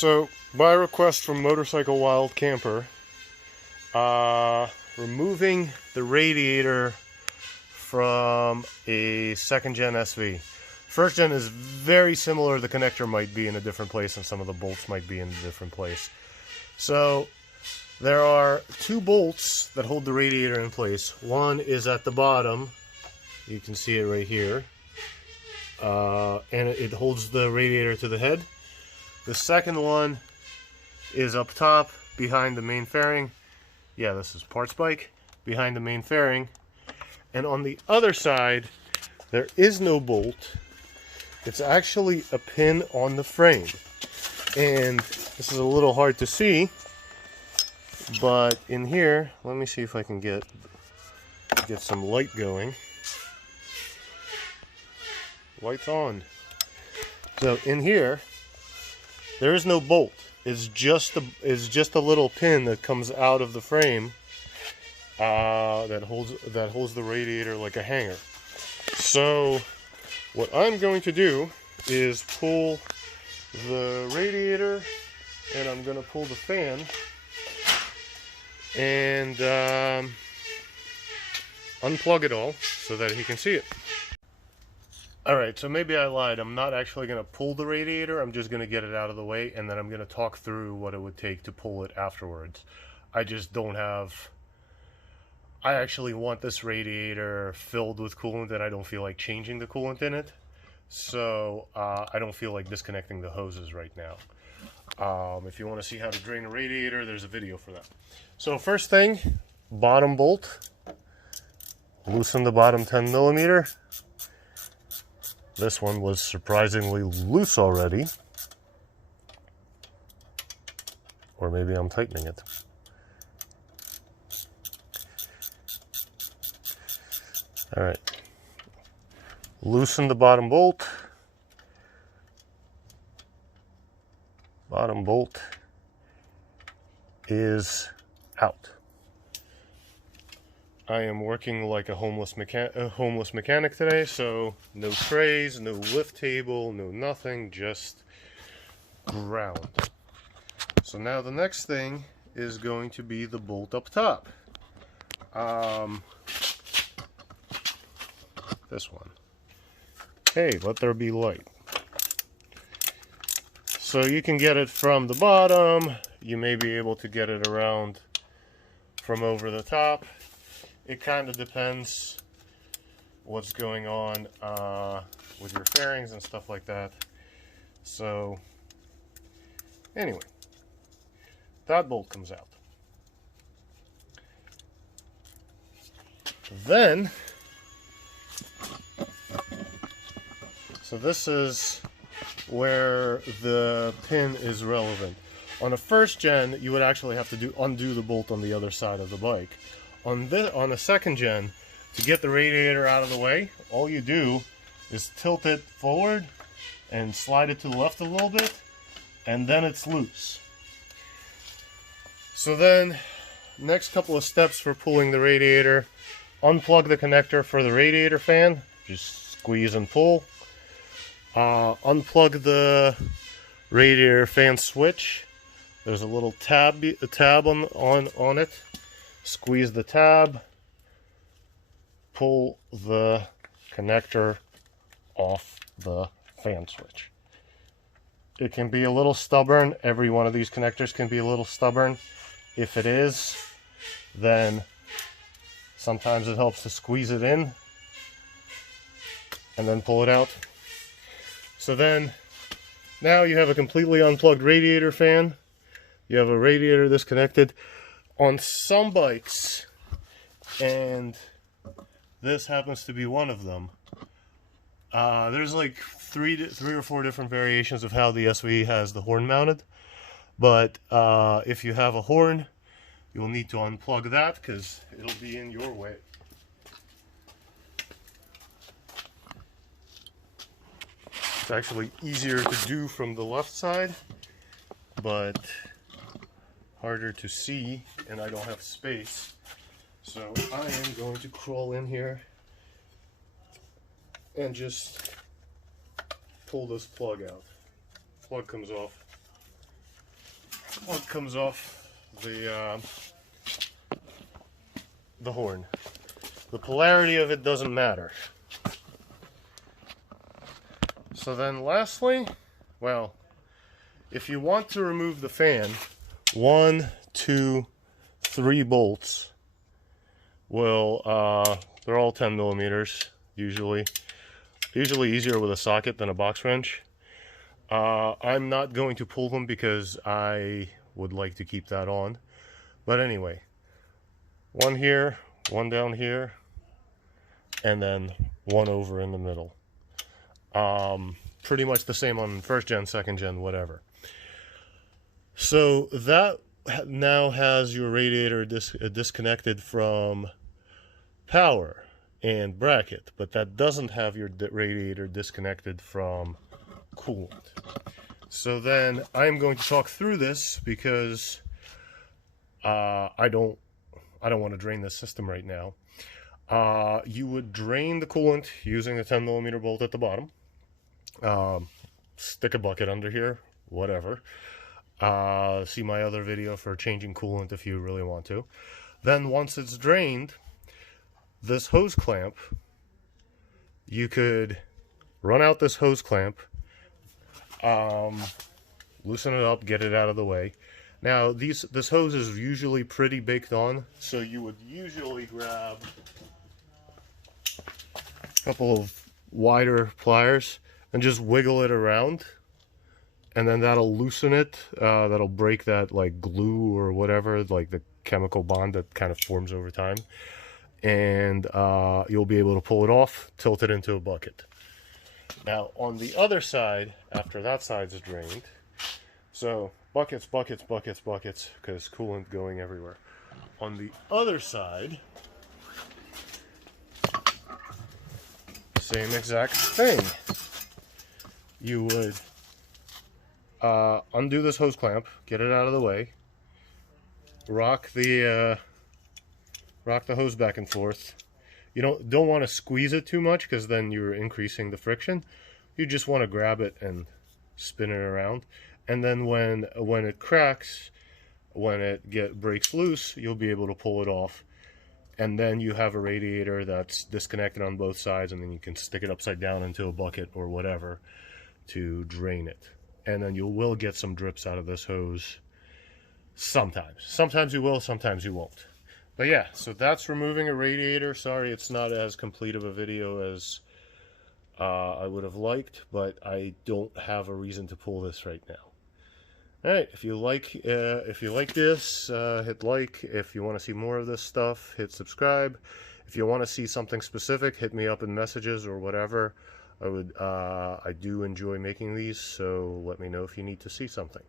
So, by request from Motorcycle Wild Camper, removing the radiator from a second gen SV. First gen is very similar. The connector might be in a different place and some of the bolts might be in a different place. So there are two bolts that hold the radiator in place. One is at the bottom. You can see it right here. And it holds the radiator to the head. The second one is up top behind the main fairing. Yeah, this is parts bike. Behind the main fairing. And on the other side, there is no bolt. It's actually a pin on the frame. And this is a little hard to see, but in here, let me see if I can get some light going. Lights on. So in here, there is no bolt. It's just a little pin that comes out of the frame that holds the radiator like a hanger. So what I'm going to do is pull the radiator, and I'm going to pull the fan, and unplug it all so that he can see it. Alright, so maybe I lied. I'm not actually going to pull the radiator. I'm just going to get it out of the way, and then I'm going to talk through what it would take to pull it afterwards. I just don't have... I actually want this radiator filled with coolant, and I don't feel like changing the coolant in it. So I don't feel like disconnecting the hoses right now. If you want to see how to drain a radiator, there's a video for that. So first thing, bottom bolt. Loosen the bottom 10 millimeter. This one was surprisingly loose already. Or maybe I'm tightening it. Alright. Loosen the bottom bolt. Bottom bolt is out. I am working like a homeless mechanic today, so no trays, no lift table, no nothing, just ground. So now the next thing is going to be the bolt up top. This one. Hey, let there be light. So you can get it from the bottom. You may be able to get it around from over the top. It kind of depends what's going on with your fairings and stuff like that. So anyway, that bolt comes out. Then, so this is where the pin is relevant. On a first gen, you would actually have to undo the bolt on the other side of the bike. On a second gen, to get the radiator out of the way, all you do is tilt it forward and slide it to the left a little bit, and then it's loose. So then, next couple of steps for pulling the radiator: unplug the connector for the radiator fan, just squeeze and pull. Unplug the radiator fan switch. There's a little tab on it. Squeeze the tab. Pull the connector off the fan switch. It can be a little stubborn. Every one of these connectors can be a little stubborn. If it is, then sometimes it helps to squeeze it in and then pull it out. So then, now you have a completely unplugged radiator fan. You have a radiator disconnected. On some bikes, and this happens to be one of them, there's like three or four different variations of how the SV has the horn mounted. But if you have a horn, you'll need to unplug that because it'll be in your way. It's actually easier to do from the left side, but harder to see, and I don't have space. So I am going to crawl in here and just pull this plug out. Plug comes off. plug comes off the horn. The polarity of it doesn't matter. So then lastly, well, if you want to remove the fan, 1, 2, 3 bolts will, they're all 10 millimeters usually. Usually easier with a socket than a box wrench. I'm not going to pull them because I would like to keep that on. But anyway, one here, one down here, and then one over in the middle. Pretty much the same on first gen, second gen, whatever. So that now has your radiator disconnected from power and bracket, but that doesn't have your radiator disconnected from coolant. So then I'm going to talk through this because I don't want to drain this system right now. You would drain the coolant using the 10 millimeter bolt at the bottom. Stick a bucket under here, whatever. See my other video for changing coolant if you really want to. Then once it's drained, this hose clamp, you could run out this hose clamp, loosen it up, get it out of the way. Now this hose is usually pretty baked on, so you would usually grab a couple of wider pliers and just wiggle it around, and then that'll loosen it. That'll break that like glue or whatever, like the chemical bond that kind of forms over time, and you'll be able to pull it off, tilt it into a bucket. Now on the other side, after that side's drained, so buckets, buckets, buckets, buckets, because coolant going everywhere. On the other side, same exact thing. You would undo this hose clamp, get it out of the way, rock the hose back and forth. You don't want to squeeze it too much because then you're increasing the friction. You just want to grab it and spin it around, and then when it cracks, when it breaks loose, you'll be able to pull it off, and then you have a radiator that's disconnected on both sides, and then you can stick it upside down into a bucket or whatever to drain it. And then you will get some drips out of this hose sometimes you will, sometimes you won't. But yeah, so that's removing a radiator. Sorry it's not as complete of a video as I would have liked, but I don't have a reason to pull this right now. Alright, if you like this, hit like. If you want to see more of this stuff, hit subscribe. If you want to see something specific, hit me up in messages or whatever. I do enjoy making these, so let me know if you need to see something.